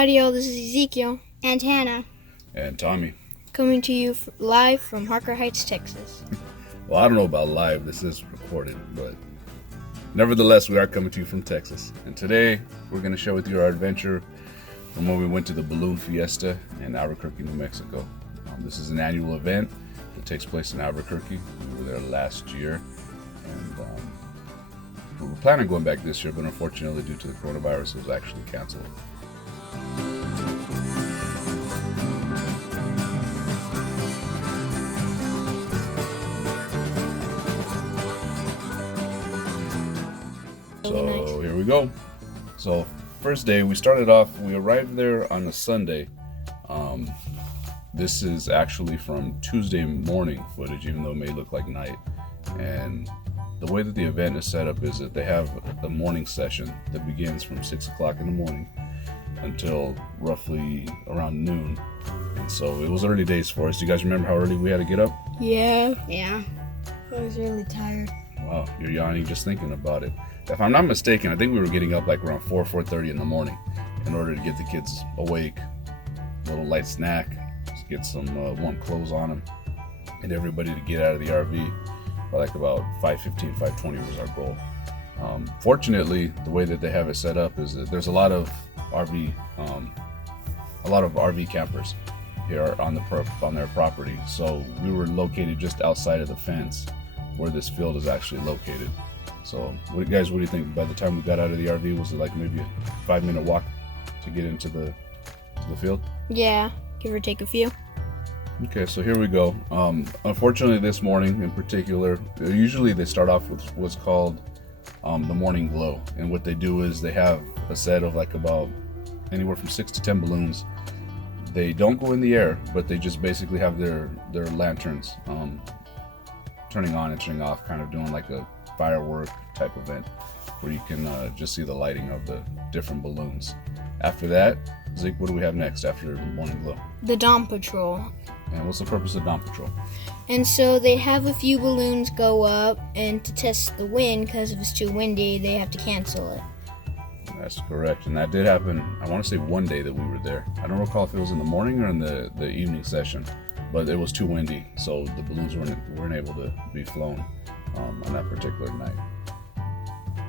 Howdy y'all, this is Ezekiel. And Hannah. And Tommy. Coming to you live from Harker Heights, Texas. Well, I don't know about live, this is recorded, but nevertheless, we are coming to you from Texas. And today, we're going to share with you our adventure from when we went to the balloon Fiesta in Albuquerque, New Mexico. This is an annual event that takes place in Albuquerque. We were there last year, and we were planning on going back this year, but unfortunately, due to the coronavirus, it was actually canceled. So here we go. So first day, we started off, we arrived there on a Sunday. This is actually from Tuesday morning footage, even though it may look like night. And the way that the event is set up is that they have a morning session that begins from 6 o'clock in the morning until roughly around noon. And so it was early days for us. Do you guys remember how early we had to get up? Yeah. I was really tired. Wow, you're yawning just thinking about it. If I'm not mistaken, I think we were getting up like around 4:30 in the morning in order to get the kids awake, a little light snack, just get some warm clothes on them, and everybody to get out of the RV by like about 5:15, 5:20 was our goal. Fortunately, the way that they have it set up is that there's a lot of RV campers here on their property. So we were located just outside of the fence where this field is actually located. So, what do you think? By the time we got out of the RV, was it like maybe a 5-minute walk to get into the field? Yeah, give or take a few. Okay, so here we go. Unfortunately, this morning in particular, usually they start off with what's called the morning glow, and what they do is they have a set of like about anywhere from 6 to 10 balloons. They don't go in the air, but they just basically have their lanterns turning on and turning off, kind of doing like a firework type event where you can just see the lighting of the different balloons. After that, Zeke, what do we have next after morning glow? The Dawn Patrol. And what's the purpose of Dawn Patrol? And so they have a few balloons go up, and to test the wind, because if it's too windy, they have to cancel it. That's correct, and that did happen. I want to say one day that we were there. I don't recall if it was in the morning or in the evening session, but it was too windy, so the balloons weren't able to be flown on that particular night.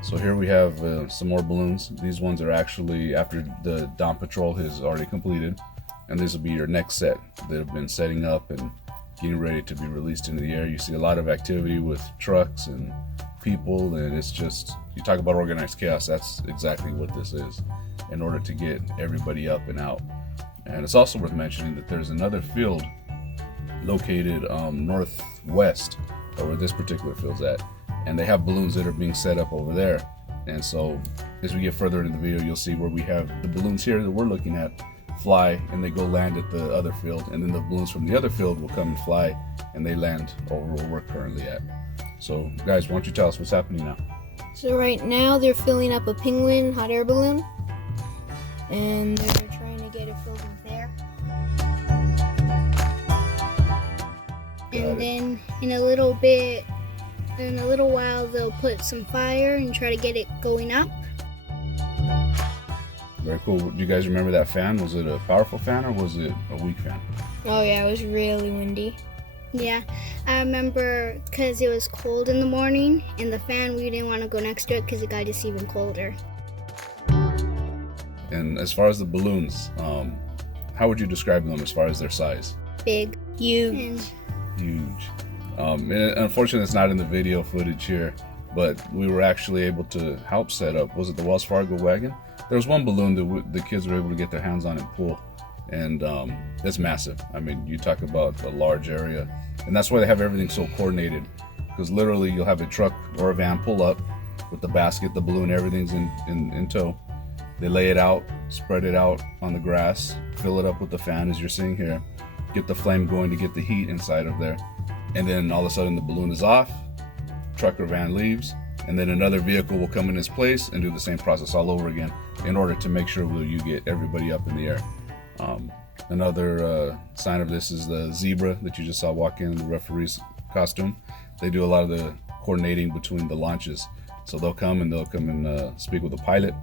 So here we have some more balloons. These ones are actually after the Dawn Patrol has already completed, and this will be your next set that have been setting up and getting ready to be released into the air. You see a lot of activity with trucks and people, and it's just, you talk about organized chaos, that's exactly what this is, in order to get everybody up and out. And it's also worth mentioning that there's another field located northwest of where this particular field's at, and they have balloons that are being set up over there. And so as we get further into the video, you'll see where we have the balloons here that we're looking at fly, and they go land at the other field, and then the balloons from the other field will come and fly, and they land over where we're currently at. So guys, why don't you tell us what's happening now? So right now they're filling up a penguin hot air balloon, and they're trying to get it filled with air. And then in a little while they'll put some fire and try to get it going up. Very cool. Do you guys remember that fan? Was it a powerful fan or was it a weak fan? Oh yeah, it was really windy. Yeah, I remember because it was cold in the morning, and the fan, we didn't want to go next to it because it got just even colder. And as far as the balloons, how would you describe them as far as their size? Big. Huge. Huge. And unfortunately, it's not in the video footage here, but we were actually able to help set up, was it the Wells Fargo wagon? There was one balloon that the kids were able to get their hands on and pull, and it's massive. I mean, you talk about a large area, and that's why they have everything so coordinated, because literally you'll have a truck or a van pull up with the basket, the balloon, everything's in tow. They lay it out, spread it out on the grass, fill it up with the fan as you're seeing here, get the flame going to get the heat inside of there, and then all of a sudden the balloon is off, truck or van leaves, and then another vehicle will come in its place and do the same process all over again in order to make sure you get everybody up in the air. Another sign of this is the zebra that you just saw walk in the referee's costume. They do a lot of the coordinating between the launches. So they'll come and speak with the pilot,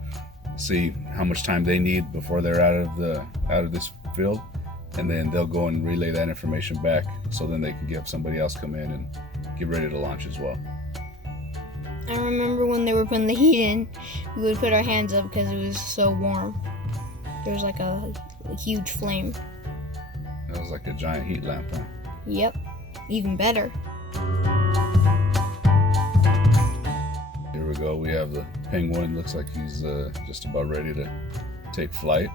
see how much time they need before they're out of this field, and then they'll go and relay that information back, so then they can get somebody else come in and get ready to launch as well. I remember when they were putting the heat in, we would put our hands up because it was so warm. There was like a huge flame. That was like a giant heat lamp, huh? Yep, even better. Here we go. We have the penguin. Looks like he's just about ready to take flight.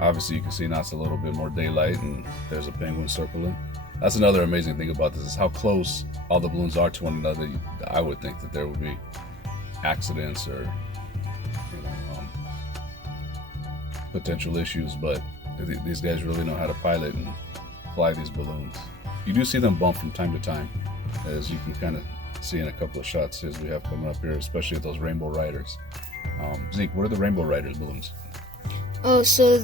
Obviously, you can see now it's a little bit more daylight, and there's a penguin circling. That's another amazing thing about this, is how close all the balloons are to one another. I would think that there would be accidents or potential issues, but these guys really know how to pilot and fly these balloons. You do see them bump from time to time, as you can kind of see in a couple of shots as we have coming up here, especially with those Rainbow Riders. Zeke, what are the Rainbow Riders balloons? Oh, so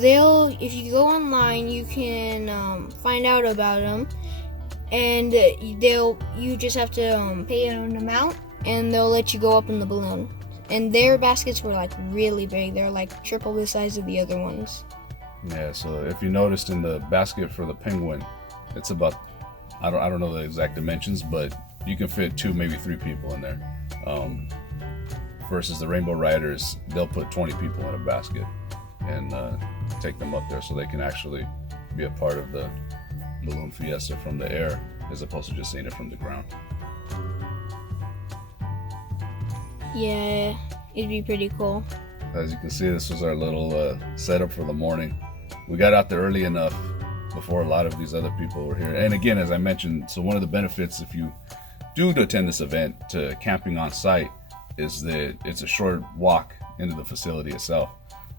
if you go online, you can find out about them, and you just have to pay an amount, and they'll let you go up in the balloon. And their baskets were like really big. They're like triple the size of the other ones. Yeah, so if you noticed in the basket for the penguin, it's about, I don't know the exact dimensions, but you can fit 2, maybe 3 people in there. Versus the Rainbow Riders, they'll put 20 people in a basket and take them up there, so they can actually be a part of the balloon fiesta from the air, as opposed to just seeing it from the ground. Yeah, it'd be pretty cool. As you can see, this was our little setup for the morning. We got out there early enough before a lot of these other people were here. And again, as I mentioned, so one of the benefits, if you do attend this event, to camping on site, is that it's a short walk into the facility itself,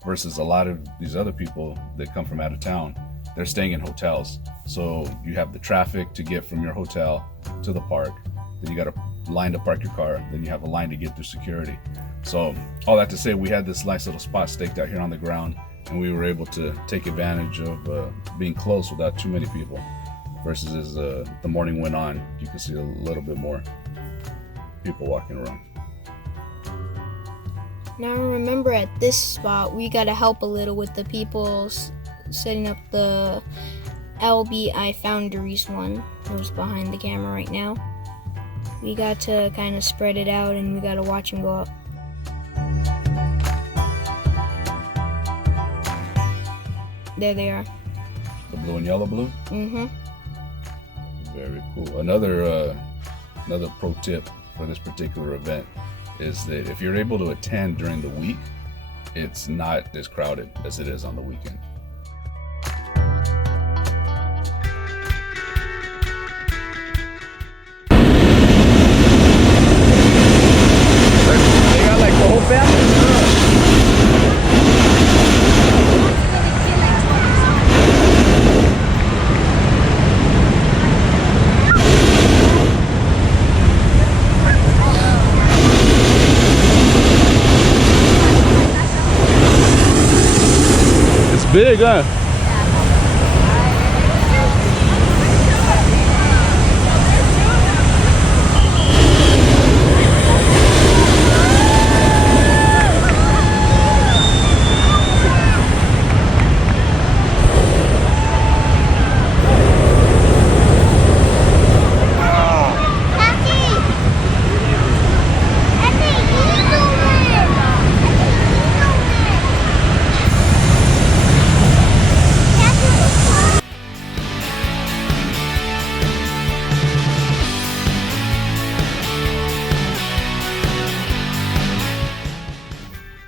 versus a lot of these other people that come from out of town. They're staying in hotels, so you have the traffic to get from your hotel to the park, then you got a line to park your car, then you have a line to get through security. So all that to say, we had this nice little spot staked out here on the ground, and we were able to take advantage of being close without too many people, versus as the morning went on, you can see a little bit more people walking around. Now remember, at this spot, we got to help a little with the people setting up the LBI Foundries one. Who's behind the camera right now. We got to kind of spread it out, and we got to watch them go up. There they are. The blue and yellow balloon? Mm-hmm. Very cool. Another pro tip for this particular event is that if you're able to attend during the week, it's not as crowded as it is on the weekend. They got like the whole family. It's big, huh?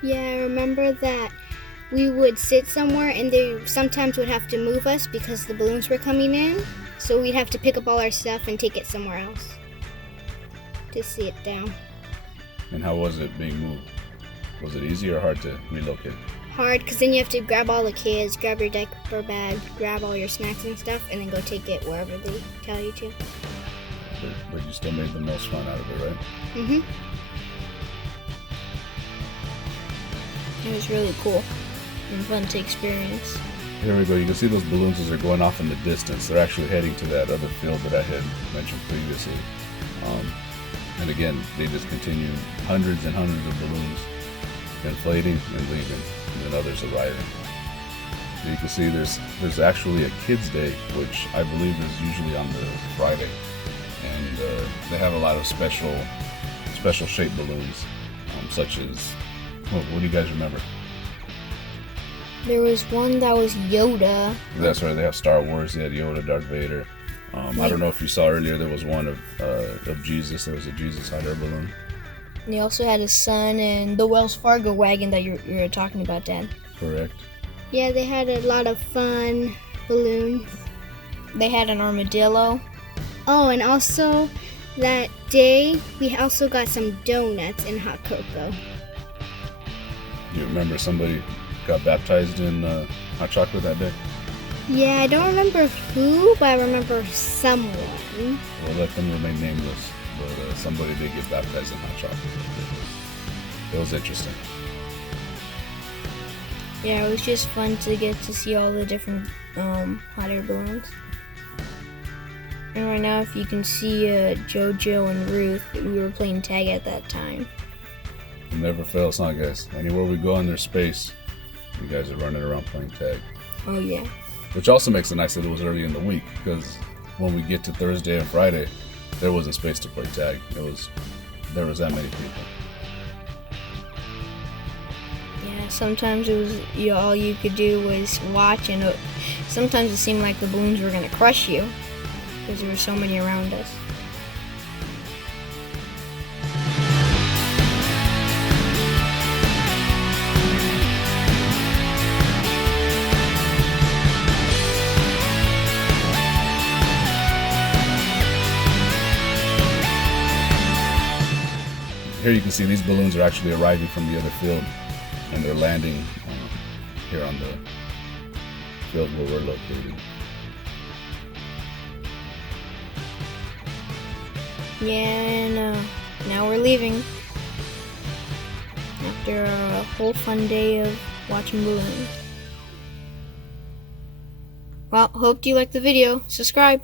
Yeah, I remember that we would sit somewhere and they sometimes would have to move us because the balloons were coming in. So we'd have to pick up all our stuff and take it somewhere else to sit down. And how was it being moved? Was it easy or hard to relocate? Hard, because then you have to grab all the kids, grab your diaper bag, grab all your snacks and stuff, and then go take it wherever they tell you to. But you still made the most fun out of it, right? Mm-hmm. It was really cool and fun to experience. Here we go. You can see those balloons as they're going off in the distance. They're actually heading to that other field that I had mentioned previously. And again, they just continue hundreds and hundreds of balloons inflating and leaving, and then others arriving. So you can see there's actually a kids' day, which I believe is usually on the Friday, and they have a lot of special shaped balloons, such as what do you guys remember? There was one that was Yoda. That's right. They have Star Wars. They had Yoda, Darth Vader. I don't know if you saw earlier. There was one of Jesus. There was a Jesus hot air balloon. And they also had a sun and the Wells Fargo wagon that you're talking about, Dad. Correct. Yeah, they had a lot of fun balloons. They had an armadillo. Oh, and also that day we also got some donuts and hot cocoa. You remember somebody got baptized in hot chocolate that day? Yeah, I don't remember who, but I remember someone. We'll let them remain nameless, but somebody did get baptized in hot chocolate. It was interesting. Yeah, it was just fun to get to see all the different hot air balloons. And right now, if you can see JoJo and Ruth, we were playing tag at that time. It never fails, huh, guys? Anywhere we go in their space, you guys are running around playing tag. Oh yeah. Which also makes it nice that it was early in the week, because when we get to Thursday and Friday, there wasn't space to play tag. There was that many people. Yeah, sometimes it was all you could do was watch, and sometimes it seemed like the balloons were gonna crush you because there were so many around us. Here you can see these balloons are actually arriving from the other field, and they're landing here on the field where we're located. Yeah, and now we're leaving after a whole fun day of watching balloons. Well, hope you liked the video. Subscribe.